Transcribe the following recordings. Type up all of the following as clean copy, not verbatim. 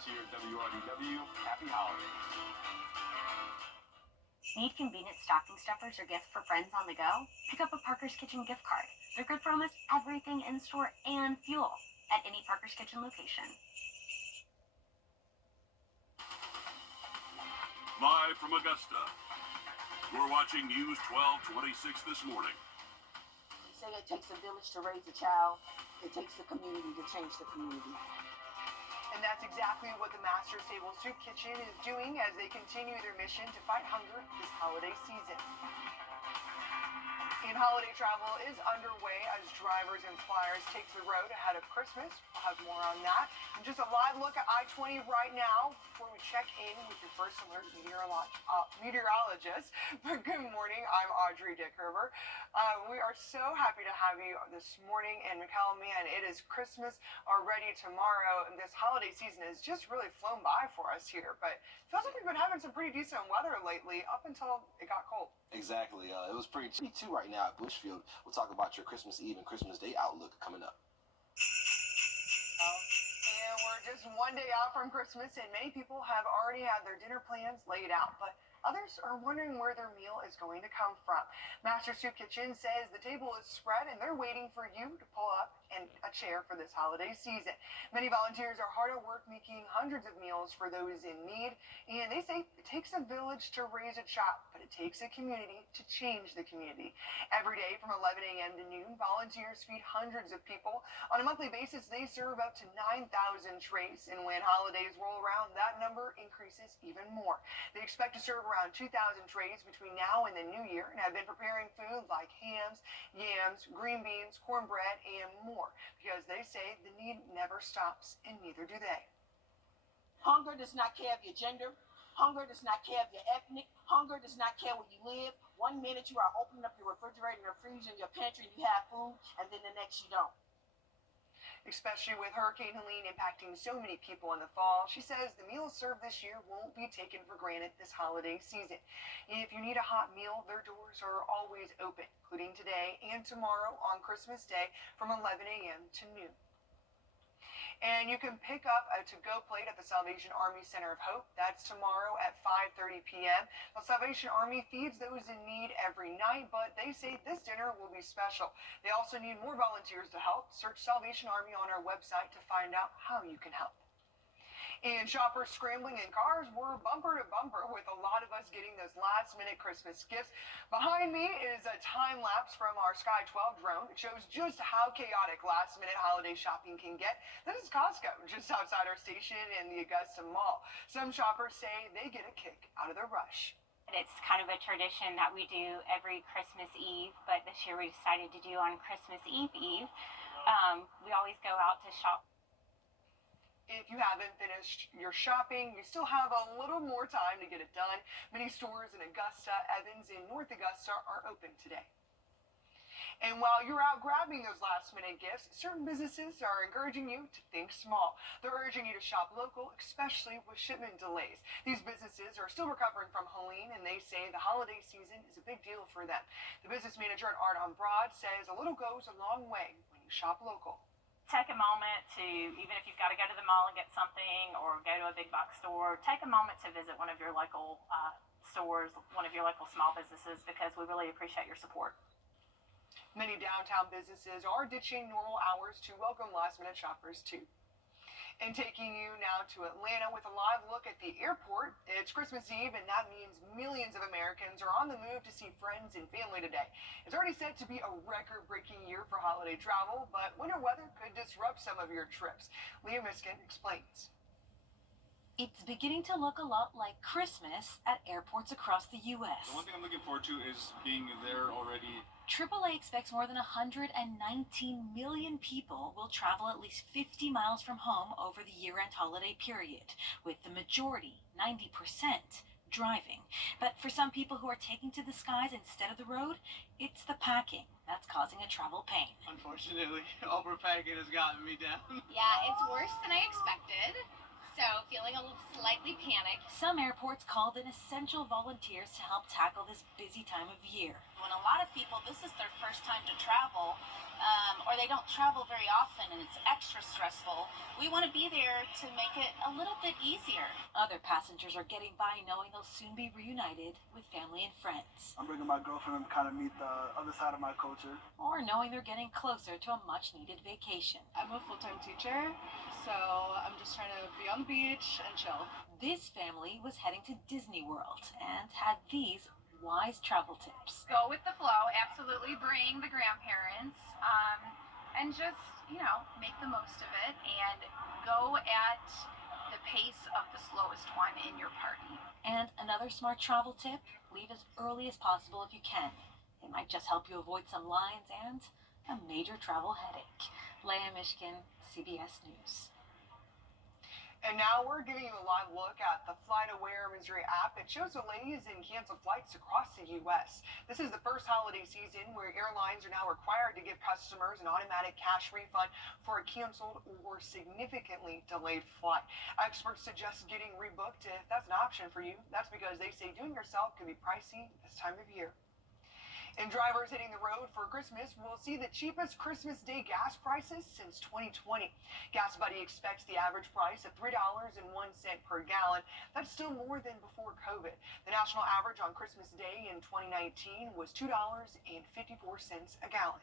us here at Wrdw. Happy holidays. Need convenient stocking stuffers or gifts for friends on the go? Pick up a Parker's Kitchen gift card. They're good for almost everything in store and fuel at any Parker's Kitchen location. Live from Augusta, you're watching News 1226 this morning. They say it takes a village to raise a child. It takes a community to change the community. And that's exactly what the Master's Table Soup Kitchen is doing as they continue their mission to fight hunger this holiday season. And holiday travel is underway as drivers and flyers take the road ahead of Christmas. We'll have more on that. And just a live look at I-20 right now before we check in with your first alert meteorologist. But good morning, I'm Audrey Dickerver. We are so happy to have you this morning. And Mikkel, man, it is Christmas already tomorrow. And this holiday season has just really flown by for us here. But it feels like we've been having some pretty decent weather lately up until it got cold. Exactly. It was pretty chilly too right now at Bushfield. We'll talk about your Christmas Eve and Christmas Day outlook coming up. And we're just one day out from Christmas, and many people have already had their dinner plans laid out, but others are wondering where their meal is going to come from. Master Soup Kitchen says the table is spread, and they're waiting for you to pull up and a chair for this holiday season. Many volunteers are hard at work making hundreds of meals for those in need, and they say it takes a village to raise a child, but it takes a community to change the community. Every day from 11 a.m. to noon, volunteers feed hundreds of people. On a monthly basis, they serve up to 9,000 trays, and when holidays roll around, that number increases even more. They expect to serve around 2,000 trays between now and the new year and have been preparing food like hams, yams, green beans, cornbread, and more because they say the need never stops, and neither do they. Hunger does not care of your gender. Hunger does not care of your ethnic. Hunger does not care where you live. 1 minute you are opening up your refrigerator and your freezer and your pantry and you have food, and then the next you don't. Especially with Hurricane Helene impacting so many people in the fall, she says the meals served this year won't be taken for granted this holiday season. If you need a hot meal, their doors are always open, including today and tomorrow on Christmas Day from 11 a.m. to noon. And you can pick up a to-go plate at the Salvation Army Center of Hope. That's tomorrow at 5:30 p.m. The Salvation Army feeds those in need every night, but they say this dinner will be special. They also need more volunteers to help. Search Salvation Army on our website to find out how you can help. And shoppers scrambling in cars were bumper to bumper with a lot of us getting those last-minute Christmas gifts. Behind me is a time lapse from our Sky 12 drone. It shows just how chaotic last-minute holiday shopping can get. This is Costco, just outside our station in the Augusta Mall. Some shoppers say they get a kick out of the rush. It's kind of a tradition that we do every Christmas Eve, but this year we decided to do on Christmas Eve. We always go out to shop. If you haven't finished your shopping, you still have a little more time to get it done. Many stores in Augusta, Evans, and North Augusta are open today. And while you're out grabbing those last-minute gifts, certain businesses are encouraging you to think small. They're urging you to shop local, especially with shipment delays. These businesses are still recovering from Helene, and they say the holiday season is a big deal for them. The business manager at Art on Broad says a little goes a long way when you shop local. Take a moment to, even if you've got to go to the mall and get something or go to a big box store, take a moment to visit one of your local stores, one of your local small businesses, because we really appreciate your support. Many downtown businesses are ditching normal hours to welcome last-minute shoppers too. And taking you now to Atlanta with a live look at the airport. It's Christmas Eve, and that means millions of Americans are on the move to see friends and family today. It's already set to be a record-breaking year for holiday travel, but winter weather could disrupt some of your trips. Leah Miskin explains. It's beginning to look a lot like Christmas at airports across the U.S. The one thing I'm looking forward to is being there already. AAA expects more than 119 million people will travel at least 50 miles from home over the year-end holiday period, with the majority, 90%, driving. But for some people who are taking to the skies instead of the road, it's the packing that's causing a travel pain. Unfortunately, overpacking has gotten me down. Yeah, it's worse than I expected. So feeling a little slightly panicked. Some airports called in essential volunteers to help tackle this busy time of year. When a lot of people, this is their first time to travel, or they don't travel very often and it's extra stressful, we want to be there to make it a little bit easier. Other passengers are getting by knowing they'll soon be reunited with family and friends. I'm bringing my girlfriend to kind of meet the other side of my culture. Or knowing they're getting closer to a much needed vacation. I'm a full-time teacher, so I'm just trying to be on the beach and chill. This family was heading to Disney World and had these wise travel tips. Go with the flow. Absolutely bring the grandparents, and just, make the most of it and go at the pace of the slowest one in your party. And another smart travel tip, leave as early as possible if you can. It might just help you avoid some lines and a major travel headache. Leah Mishkin, CBS News. And now we're giving you a live look at the FlightAware Missouri app. It shows delays in canceled flights across the U.S. This is the first holiday season where airlines are now required to give customers an automatic cash refund for a canceled or significantly delayed flight. Experts suggest getting rebooked if that's an option for you. That's because they say doing it yourself can be pricey this time of year. And drivers hitting the road for Christmas will see the cheapest Christmas Day gas prices since 2020. Gas Buddy expects the average price of $3.01 per gallon. That's still more than before COVID. The national average on Christmas Day in 2019 was $2.54 a gallon.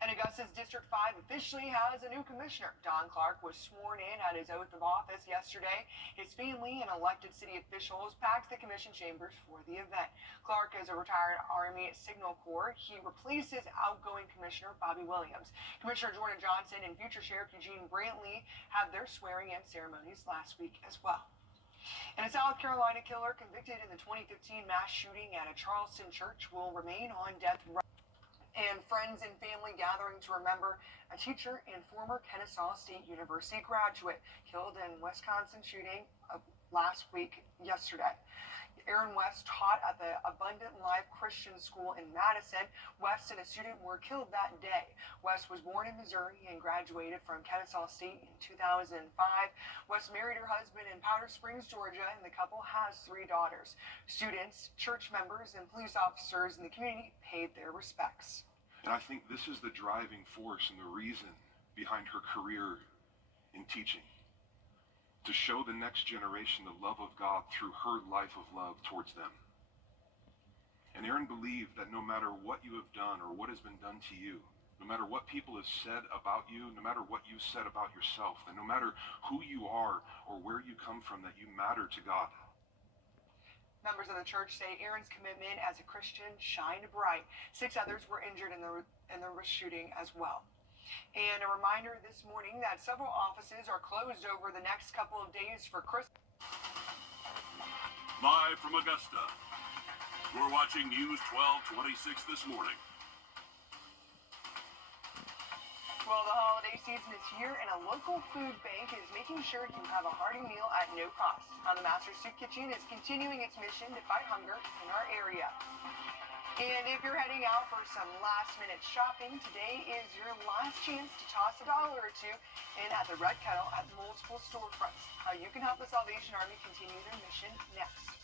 And Augusta's District 5 officially has a new commissioner. Don Clark was sworn in at his oath of office yesterday. His family and elected city officials packed the commission chambers for the event. Clark is a retired Army Signal Corps. He replaces outgoing Commissioner Bobby Williams. Commissioner Jordan Johnson and future Sheriff Eugene Brantley had their swearing-in ceremonies last week as well. And a South Carolina killer convicted in the 2015 mass shooting at a Charleston church will remain on death row. And friends and family gathering to remember a teacher and former Kennesaw State University graduate killed in Wisconsin shooting last week, yesterday. Aaron West taught at the Abundant Life Christian School in Madison. West and a student were killed that day. West was born in Missouri and graduated from Kennesaw State in 2005. West married her husband in Powder Springs, Georgia, and the couple has 3 daughters. Students, church members, and police officers in the community paid their respects. And I think this is the driving force and the reason behind her career in teaching. To show the next generation the love of God through her life of love towards them. And Aaron believed that no matter what you have done or what has been done to you, no matter what people have said about you, no matter what you said about yourself, that no matter who you are or where you come from, that you matter to God. Members of the church say Aaron's commitment as a Christian shined bright. 6 others were injured in the shooting as well. And a reminder this morning that several offices are closed over the next couple of days for Christmas. Live from Augusta, we're watching News 1226 this morning. Well, the holiday season is here, and a local food bank is making sure you have a hearty meal at no cost. Now, the Master Soup Kitchen is continuing its mission to fight hunger in our area. And if you're heading out for some last-minute shopping, today is your last chance to toss $1 or 2 in at the Red Kettle at multiple storefronts. How you can help the Salvation Army continue their mission next.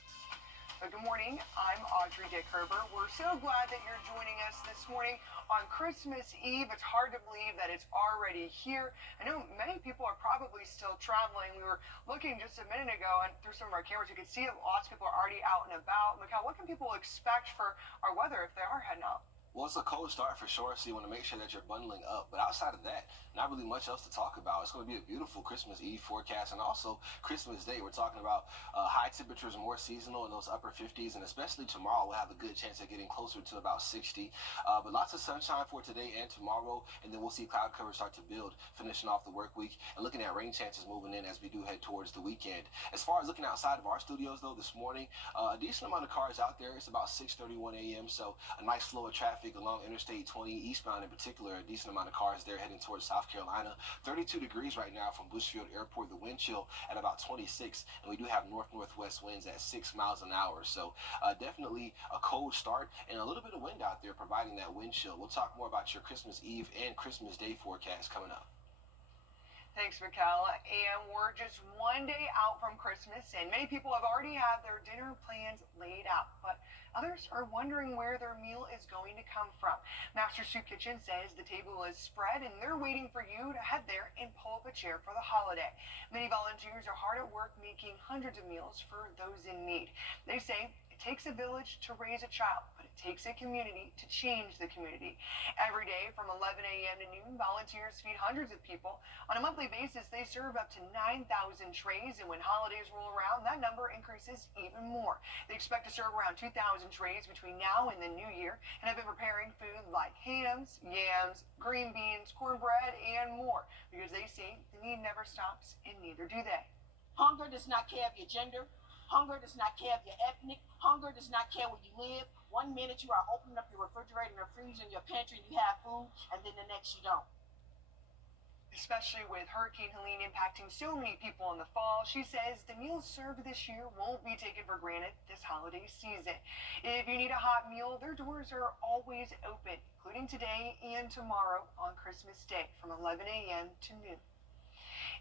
But good morning, I'm Audrey Dick Herber. We're so glad that you're joining us this morning on Christmas Eve. It's hard to believe that it's already here. I know many people are probably still traveling. We were looking just a minute ago and through some of our cameras, you could see that lots of people are already out and about. Mikhail, what can people expect for our weather if they are heading out? Well, it's a cold start for sure, so you want to make sure that you're bundling up. But outside of that, not really much else to talk about. It's going to be a beautiful Christmas Eve forecast and also Christmas Day. We're talking about high temperatures, more seasonal in those upper 50s, and especially tomorrow we'll have a good chance of getting closer to about 60. But lots of sunshine for today and tomorrow, and then we'll see cloud cover start to build, finishing off the work week and looking at rain chances moving in as we do head towards the weekend. As far as looking outside of our studios, though, this morning, a decent amount of cars out there. It's about 6:31 a.m., so a nice flow of traffic along Interstate 20 eastbound in particular. A decent amount of cars there heading towards South Carolina. 32 degrees right now from Bushfield Airport. The wind chill at about 26, and we do have north-northwest winds at 6 miles an hour. So definitely a cold start and a little bit of wind out there providing that wind chill. We'll talk more about your Christmas Eve and Christmas Day forecast coming up. Thanks, Mikkel. And we're just one day out from Christmas, and many people have already had their dinner plans laid out, but others are wondering where their meal is going to come from. Master Soup Kitchen says the table is spread, and they're waiting for you to head there and pull up a chair for the holiday. Many volunteers are hard at work making hundreds of meals for those in need. They say it takes a village to raise a child, but it takes a community to change the community. Every day from 11 a.m. to noon, volunteers feed hundreds of people. On a monthly basis, they serve up to 9,000 trays, and when holidays roll around, that number increases even more. They expect to serve around 2,000 trays between now and the new year, and have been preparing food like hams, yams, green beans, cornbread, and more, because they say the need never stops, and neither do they. Hunger does not care of your gender. Hunger does not care of your ethnic. Hunger does not care where you live. One minute you are opening up your refrigerator and your freezer and your pantry and you have food, and then the next you don't. Especially with Hurricane Helene impacting so many people in the fall, she says the meals served this year won't be taken for granted this holiday season. If you need a hot meal, their doors are always open, including today and tomorrow on Christmas Day from 11 a.m. to noon.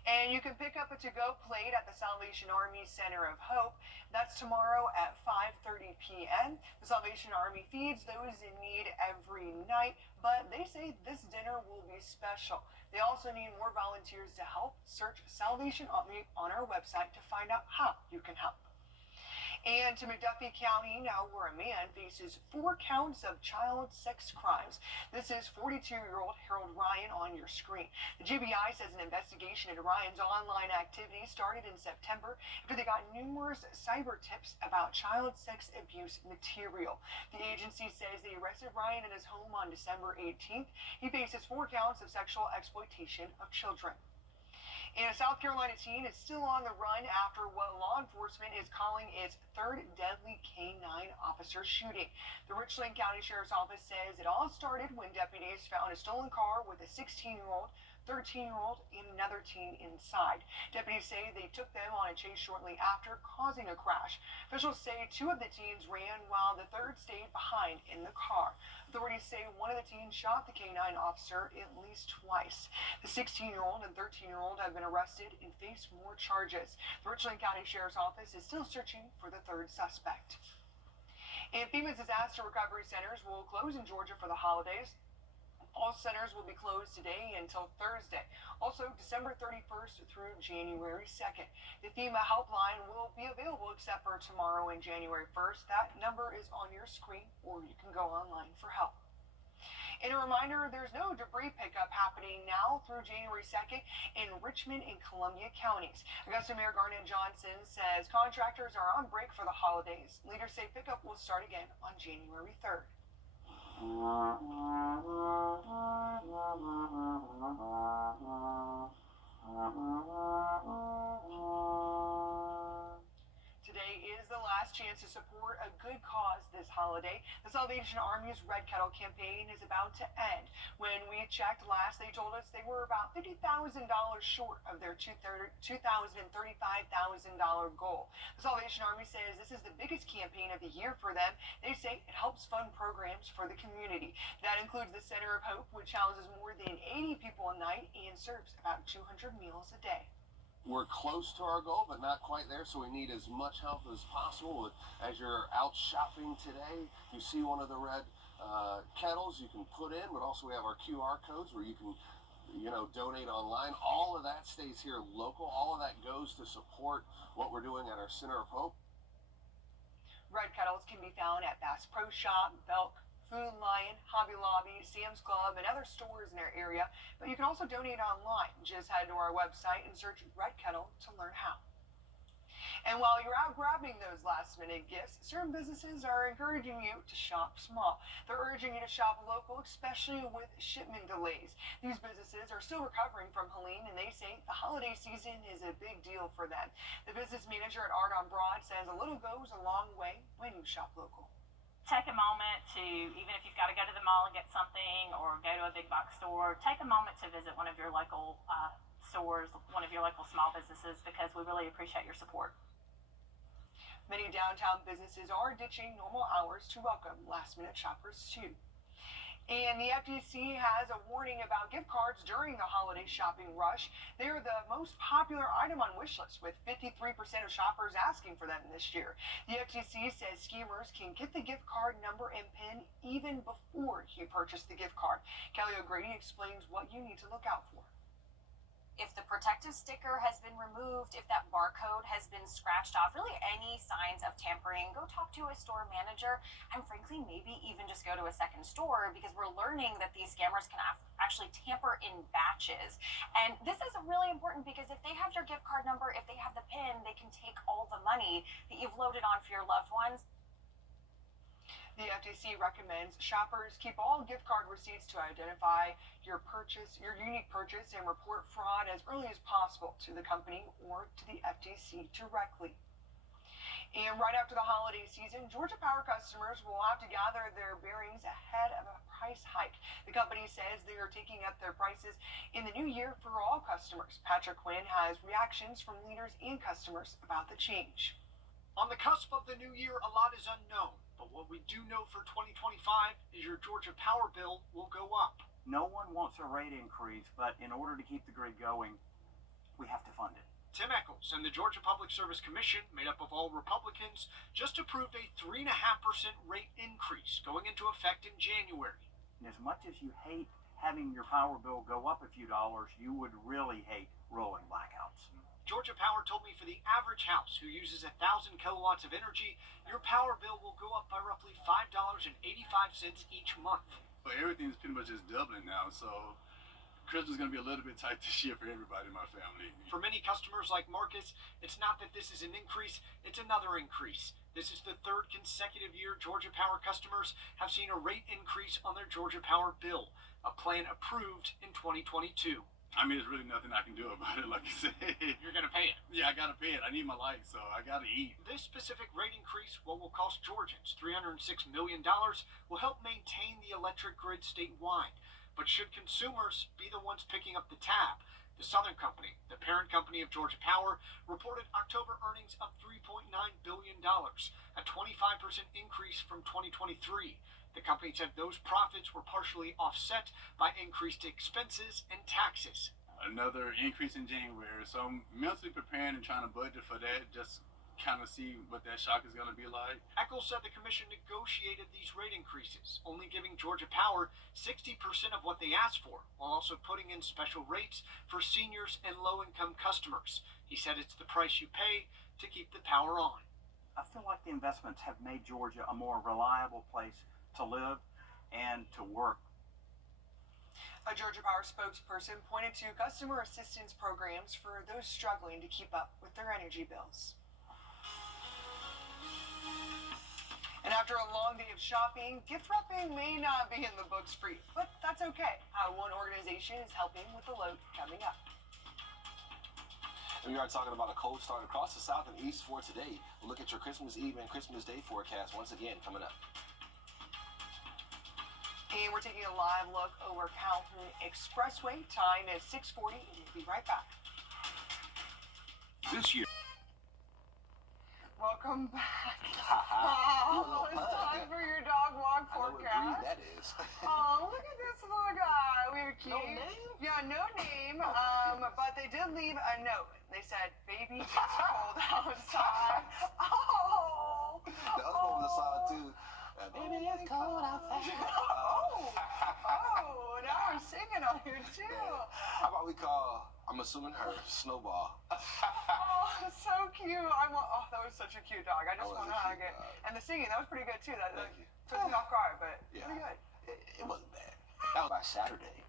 And you can pick up a to-go plate at the Salvation Army Center of Hope. That's tomorrow at 5:30 p.m. The Salvation Army feeds those in need every night, but they say this dinner will be special. They also need more volunteers to help. Search Salvation Army on our website to find out how you can help. And to McDuffie County now, where a man faces 4 counts of child sex crimes. This is 42-year-old Harold Ryan on your screen. The GBI says an investigation into Ryan's online activity started in September after they got numerous cyber tips about child sex abuse material. The agency says they arrested Ryan in his home on December 18th. He faces 4 counts of sexual exploitation of children. And a South Carolina teen is still on the run after what law enforcement is calling its 3rd deadly K-9 officer shooting. The Richland County Sheriff's Office says it all started when deputies found a stolen car with a 16-year-old, 13-year-old, and another teen inside. Deputies say they took them on a chase shortly after, causing a crash. Officials say 2 of the teens ran while the 3rd stayed behind in the car. Authorities say one of the teens shot the K-9 officer at least twice. The 16-year-old and 13-year-old have been arrested and face more charges. The Richland County Sheriff's Office is still searching for the 3rd suspect. And FEMA's disaster recovery centers will close in Georgia for the holidays. All centers will be closed today until Thursday. Also, December 31st through January 2nd. The FEMA helpline will be available except for tomorrow and January 1st. That number is on your screen, or you can go online for help. And a reminder, there's no debris pickup happening now through January 2nd in Richmond and Columbia counties. Augusta Mayor Garnett Johnson says contractors are on break for the holidays. Leaders say pickup will start again on January 3rd. Today is the last chance to support a good cause this holiday. The Salvation Army's Red Kettle campaign is about to end. When we checked last, they told us they were about $50,000 short of their $235,000 goal. The Salvation Army says this is the biggest campaign of the year for them. They say it helps fund programs for the community. That includes the Center of Hope, which houses more than 80 people a night and serves about 200 meals a day. We're close to our goal, but not quite there, so we need as much help as possible. As you're out shopping today, you see one of the red kettles you can put in, but also we have our QR codes where you can donate online. All of that stays here local. All of that goes to support what we're doing at our Center of Hope. Red kettles can be found at Bass Pro Shop, Belk, Food Lion, Hobby Lobby, Sam's Club, and other stores in their area. But you can also donate online. Just head to our website and search Red Kettle to learn how. And while you're out grabbing those last-minute gifts, certain businesses are encouraging you to shop small. They're urging you to shop local, especially with shipment delays. These businesses are still recovering from Helene, and they say the holiday season is a big deal for them. The business manager at Art on Broad says a little goes a long way when you shop local. Take a moment to, even if you've got to go to the mall and get something or go to a big box store, take a moment to visit one of your local stores, one of your local small businesses, because we really appreciate your support. Many downtown businesses are ditching normal hours to welcome last-minute shoppers too. And the FTC has a warning about gift cards during the holiday shopping rush. They're the most popular item on wish lists, with 53% of shoppers asking for them this year. The FTC says scammers can get the gift card number and PIN even before you purchase the gift card. Kelly O'Grady explains what you need to look out for. If the protective sticker has been removed, if that barcode has been scratched off, really any signs of tampering, go talk to a store manager, and frankly, maybe even just go to a second store, because we're learning that these scammers can actually tamper in batches. And this is really important because if they have your gift card number, if they have the PIN, they can take all the money that you've loaded on for your loved ones. The FTC recommends shoppers keep all gift card receipts to identify your unique purchase, and report fraud as early as possible to the company or to the FTC directly. And right after the holiday season, Georgia Power customers will have to gather their bearings ahead of a price hike. The company says they are taking up their prices in the new year for all customers. Patrick Quinn has reactions from leaders and customers about the change. On the cusp of the new year, a lot is unknown. But what we do know for 2025 is your Georgia Power bill will go up. No one wants a rate increase, but in order to keep the grid going, we have to fund it. Tim Echols and the Georgia Public Service Commission, made up of all Republicans, just approved a 3.5% rate increase going into effect in January. And as much as you hate having your power bill go up a few dollars, you would really hate rolling blackouts. Georgia Power told me for the average house who uses 1,000 kilowatts of energy, your power bill will go up by roughly $5.85 each month. But everything's pretty much just doubling now, so Christmas is going to be a little bit tight this year for everybody in my family. For many customers like Marcus, it's not that this is an increase, it's another increase. This is the third consecutive year Georgia Power customers have seen a rate increase on their Georgia Power bill, a plan approved in 2022. I mean, there's really nothing I can do about it, like you said. You're going to pay it. Yeah, I got to pay it. I need my life, so I got to eat. This specific rate increase, what will cost Georgians $306 million, will help maintain the electric grid statewide. But should consumers be the ones picking up the tab? The Southern Company, the parent company of Georgia Power, reported October earnings of $3.9 billion, a 25% increase from 2023. The company said those profits were partially offset by increased expenses and taxes. Another increase in January, so I'm mentally preparing and trying to budget for that, just kind of see what that shock is going to be like. Echols said the commission negotiated these rate increases, only giving Georgia Power 60% of what they asked for, while also putting in special rates for seniors and low-income customers. He said it's the price you pay to keep the power on. I feel like the investments have made Georgia a more reliable place to live and to work. A Georgia Power spokesperson pointed to customer assistance programs for those struggling to keep up with their energy bills. And after a long day of shopping, gift wrapping may not be in the books for you, but that's okay. One organization is helping with the load coming up. And we are talking about a cold start across the South and East for today. We'll look at your Christmas Eve and Christmas Day forecast once again coming up. And we're taking a live look over Calhoun Expressway. Time is 6:40, and we'll be right back. This year. Welcome back. Oh, it's time for your dog walk forecast. I know what breed that is. Oh, look at this little guy. We're cute. No name? Yeah, no name. But they did leave a note. They said, "Baby, it's cold outside." Oh. The other one was a song too. Baby, it's cold outside. Oh, now I'm singing on here too. How about we call, I'm assuming her, Snowball. Oh, so cute. That was such a cute dog. I just want to hug it. And the singing, that was pretty good too. That took me off guard, but pretty good. It wasn't bad. That was by Saturday.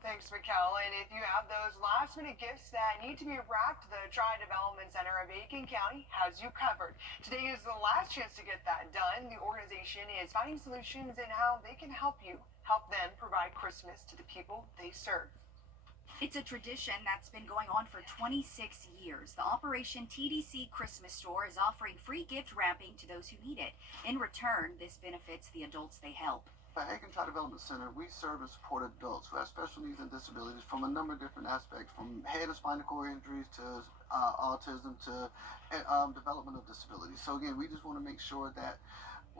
Thanks, Mikkel. And if you have those last-minute gifts that need to be wrapped, the Tri-Development Center of Aiken County has you covered. Today is the last chance to get that done. The organization is finding solutions in how they can help them provide Christmas to the people they serve. It's a tradition that's been going on for 26 years. The Operation TDC Christmas Store is offering free gift wrapping to those who need it. In return, this benefits the adults they help. At Aiken Tri-Development Center, we serve and support adults who have special needs and disabilities from a number of different aspects, from head and spinal cord injuries to autism to developmental disabilities. So again, we just want to make sure that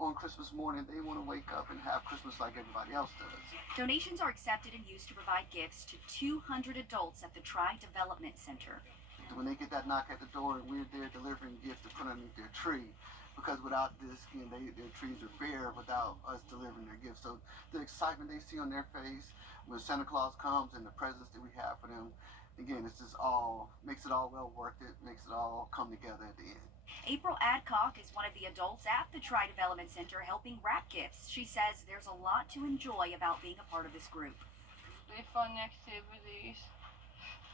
on Christmas morning, they want to wake up and have Christmas like everybody else does. Donations are accepted and used to provide gifts to 200 adults at the Tri Development Center. When they get that knock at the door and we're there delivering gifts to put underneath their tree, because without this, again, their trees are bare without us delivering their gifts. So the excitement they see on their face when Santa Claus comes and the presents that we have for them, again, it's just all, makes it all well worth it, makes it all come together at the end. April Adcock is one of the adults at the Tri Development Center helping wrap gifts. She says there's a lot to enjoy about being a part of this group. The fun activities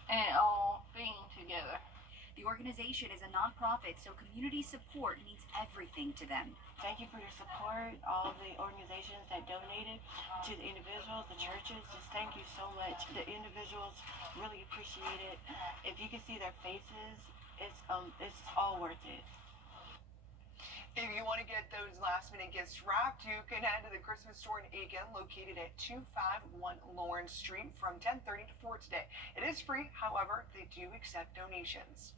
and all being together. The organization is a nonprofit, so community support means everything to them. Thank you for your support, all of the organizations that donated, to the individuals, the churches, just thank you so much. The individuals really appreciate it. If you can see their faces, it's all worth it. If you want to get those last-minute gifts wrapped, you can head to the Christmas store in Aiken, located at 251 Lawrence Street from 10:30 to 4 today. It is free, however, they do accept donations.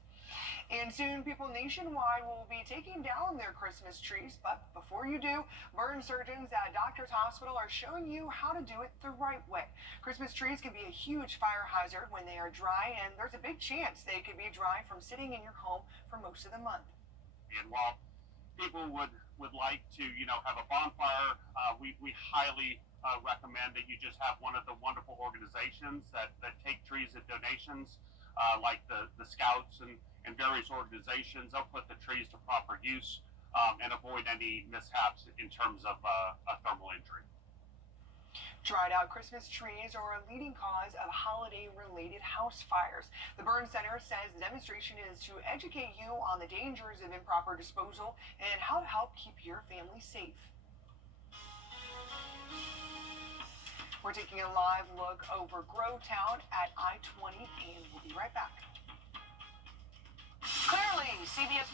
And soon, people nationwide will be taking down their Christmas trees. But before you do, burn surgeons at Doctors Hospital are showing you how to do it the right way. Christmas trees can be a huge fire hazard when they are dry, and there's a big chance they could be dry from sitting in your home for most of the month. And while people would like to, have a bonfire, we highly recommend that you just have one of the wonderful organizations that take trees as donations, like the Scouts and various organizations. They'll put the trees to proper use and avoid any mishaps in terms of a thermal injury. Dried out Christmas trees are a leading cause of holiday-related house fires. The Burn Center says the demonstration is to educate you on the dangers of improper disposal and how to help keep your family safe. We're taking a live look over Grovetown at I-20, and we'll be right back. Clearly, CBS